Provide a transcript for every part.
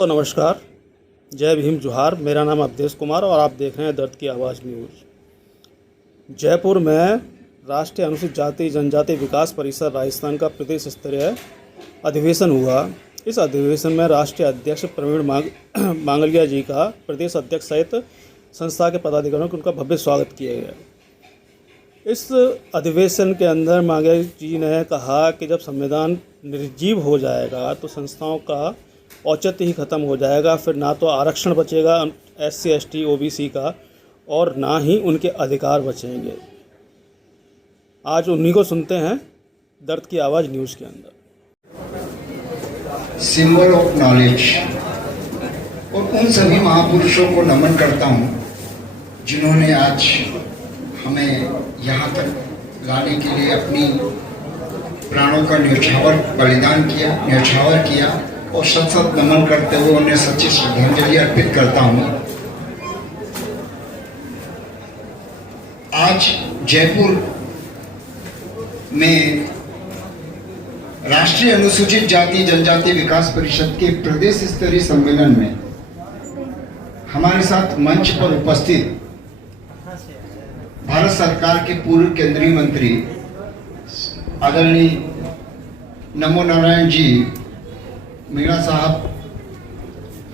तो नमस्कार, जय भीम जोहार। मेरा नाम अवधेश कुमार और आप देख रहे हैं दर्द की आवाज़ न्यूज़। जयपुर में राष्ट्रीय अनुसूचित जाति जनजाति विकास परिषद राजस्थान का प्रदेश स्तरीय अधिवेशन हुआ। इस अधिवेशन में राष्ट्रीय अध्यक्ष प्रवीण मांगलिया जी का प्रदेश अध्यक्ष सहित संस्था के पदाधिकारियों को उनका भव्य स्वागत किया गया। इस अधिवेशन के अंदर मांगलिया जी ने कहा कि जब संविधान निर्जीव हो जाएगा तो संस्थाओं का औचित्य ही खत्म हो जाएगा। फिर ना तो आरक्षण बचेगा SC ST OBC का और ना ही उनके अधिकार बचेंगे। आज उन्हीं को सुनते हैं दर्द की आवाज़ न्यूज़ के अंदर। सिंबल ऑफ नॉलेज और उन सभी महापुरुषों को नमन करता हूँ जिन्होंने आज हमें यहाँ तक लाने के लिए अपनी प्राणों का न्यौछावर बलिदान किया, न्यौछावर किया और सत सत नमन करते हुए उन्हें सच्ची श्रद्धांजलि अर्पित करता हूँ। आज जयपुर में राष्ट्रीय अनुसूचित जाति जनजाति विकास परिषद के प्रदेश स्तरीय सम्मेलन में हमारे साथ मंच पर उपस्थित भारत सरकार के पूर्व केंद्रीय मंत्री आदरणीय नमो नारायण जी मीणा साहब,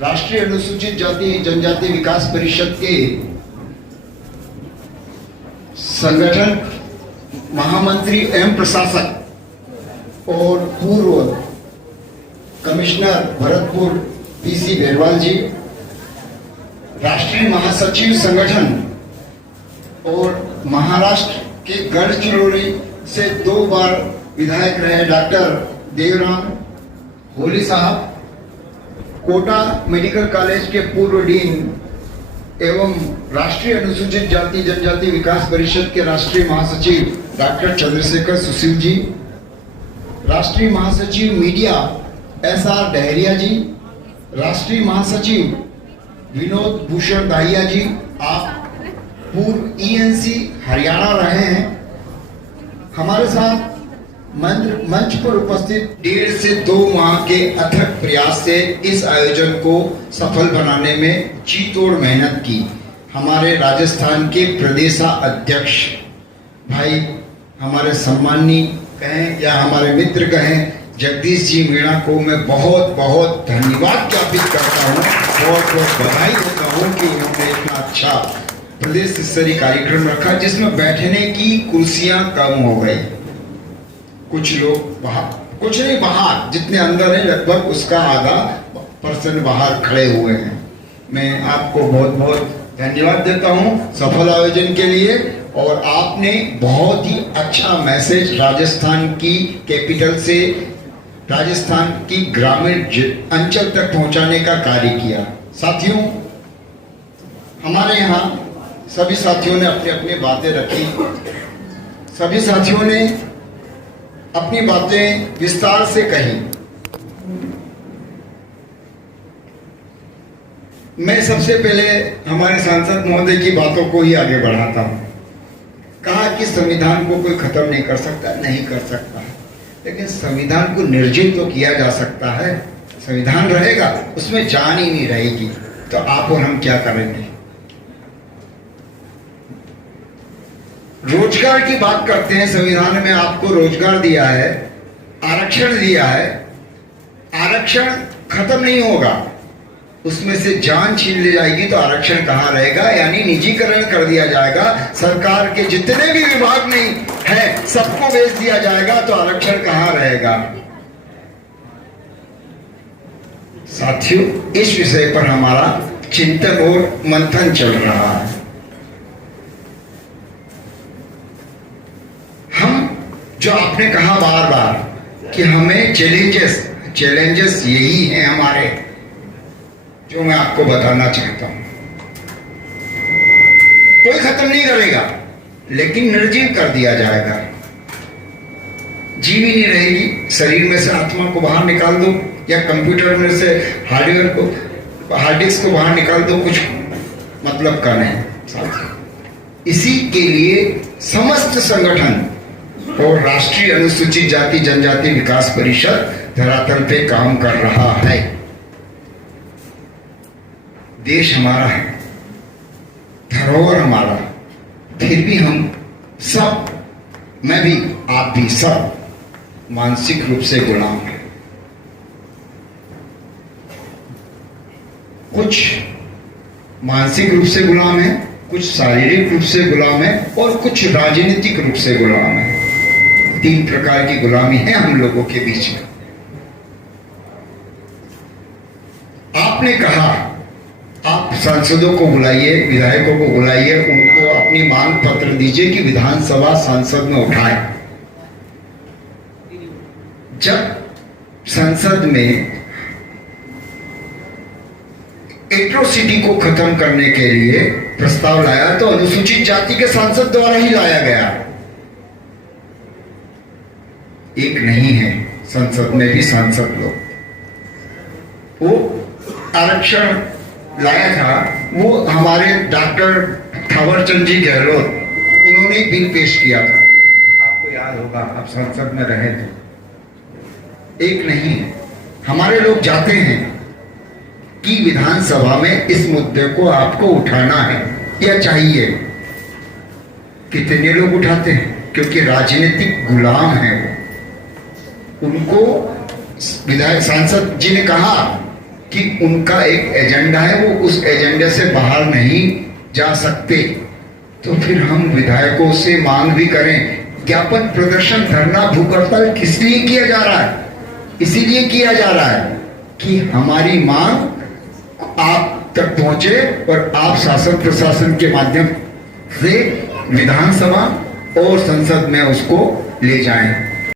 राष्ट्रीय अनुसूचित जाति जनजाति विकास परिषद के संगठन महामंत्री एवं प्रशासक और पूर्व कमिश्नर भरतपुर PC बेरवाल जी, राष्ट्रीय महासचिव संगठन और महाराष्ट्र के गढ़चिरौली से 2 बार विधायक रहे डॉक्टर देवराम होली साहब, कोटा मेडिकल कॉलेज के पूर्व डीन एवं राष्ट्रीय अनुसूचित जाति जनजाति विकास परिषद के राष्ट्रीय महासचिव डॉक्टर चंद्रशेखर सुशील जी, राष्ट्रीय महासचिव मीडिया SR डहरिया जी, राष्ट्रीय महासचिव विनोद भूषण दाहिया जी, आप पूर्व ENC हरियाणा रहे हैं। हमारे साथ मंच पर उपस्थित 1.5 से 2 माह के अथक प्रयास से इस आयोजन को सफल बनाने में जी तोड़ मेहनत की हमारे राजस्थान के प्रदेशा अध्यक्ष भाई, हमारे सम्मानी कहें या हमारे मित्र कहें, जगदीश जी मीणा को मैं बहुत बहुत धन्यवाद ज्ञापित करता हूँ। बहुत बहुत बधाई देता हूँ कि उन्होंने इतना अच्छा प्रदेश स्तरीय कार्यक्रम रखा जिसमें बैठने की कुर्सियां कम हो गई। कुछ लोग बाहर, कुछ नहीं बाहर, जितने अंदर हैं लगभग उसका आधा % बाहर खड़े हुए हैं। मैं आपको बहुत बहुत धन्यवाद देता हूं सफल आयोजन के लिए। और आपने बहुत ही अच्छा मैसेज राजस्थान की कैपिटल से राजस्थान की ग्रामीण अंचल तक पहुंचाने का कार्य किया। साथियों, हमारे यहाँ सभी साथियों ने अपनी अपनी बातें रखी, सभी साथियों ने अपनी बातें विस्तार से कही। मैं सबसे पहले हमारे सांसद महोदय की बातों को ही आगे बढ़ाता हूं। कहा कि संविधान को कोई खत्म नहीं कर सकता, नहीं कर सकता, लेकिन संविधान को निर्जीव तो किया जा सकता है। संविधान रहेगा, उसमें जान ही नहीं रहेगी तो आप और हम क्या करेंगे। रोजगार की बात करते हैं, संविधान में आपको रोजगार दिया है, आरक्षण दिया है, आरक्षण खत्म नहीं होगा, उसमें से जान छीन ली जाएगी तो आरक्षण कहां रहेगा, यानी निजीकरण कर दिया जाएगा। सरकार के जितने भी विभाग नहीं है सबको बेच दिया जाएगा तो आरक्षण कहां रहेगा। साथियों, इस विषय पर हमारा चिंतन और मंथन चल रहा है। जो आपने कहा बार बार कि हमें चैलेंजेस यही हैं हमारे, जो मैं आपको बताना चाहता हूं। कोई खत्म नहीं करेगा लेकिन निर्जीव कर दिया जाएगा। जीव ही नहीं रहेगी, शरीर में से आत्मा को बाहर निकाल दो या कंप्यूटर में से हार्डवेयर को, हार्ड डिस्क को बाहर निकाल दो, कुछ मतलब का नहीं। इसी के लिए समस्त संगठन और राष्ट्रीय अनुसूचित जाति जनजाति विकास परिषद धरातल पे काम कर रहा है। देश हमारा है, धरोहर हमारा, फिर भी हम सब, मैं भी, आप भी, सब मानसिक रूप से गुलाम हैं। कुछ मानसिक रूप से गुलाम है, कुछ शारीरिक रूप से गुलाम है और कुछ राजनीतिक रूप से गुलाम है। 3 प्रकार की गुलामी है हम लोगों के बीच में। आपने कहा आप सांसदों को बुलाइए, विधायकों को बुलाइए, उनको अपनी मांग पत्र दीजिए कि विधानसभा संसद में उठाए। जब संसद में एट्रोसिटी को खत्म करने के लिए प्रस्ताव लाया तो अनुसूचित जाति के सांसद द्वारा ही लाया गया। एक नहीं है, संसद में भी सांसद लोग, वो आरक्षण लाया था, वो हमारे डॉक्टर थावरचंद जी गहलोत, उन्होंने बिल पेश किया था, आपको याद होगा, आप संसद में रहे थे। एक नहीं, हमारे लोग जाते हैं कि विधानसभा में इस मुद्दे को आपको उठाना है या चाहिए। कितने लोग उठाते हैं? क्योंकि राजनीतिक गुलाम है वो। उनको विधायक सांसद जी ने कहा कि उनका एक एजेंडा है, वो उस एजेंडे से बाहर नहीं जा सकते। तो फिर हम विधायकों से मांग भी करें, ज्ञापन प्रदर्शन, धरना, भूख हड़ताल किस लिए किया जा रहा है? इसीलिए किया जा रहा है कि हमारी मांग आप तक पहुंचे और आप शासन प्रशासन के माध्यम से विधानसभा और संसद में उसको ले जाएं।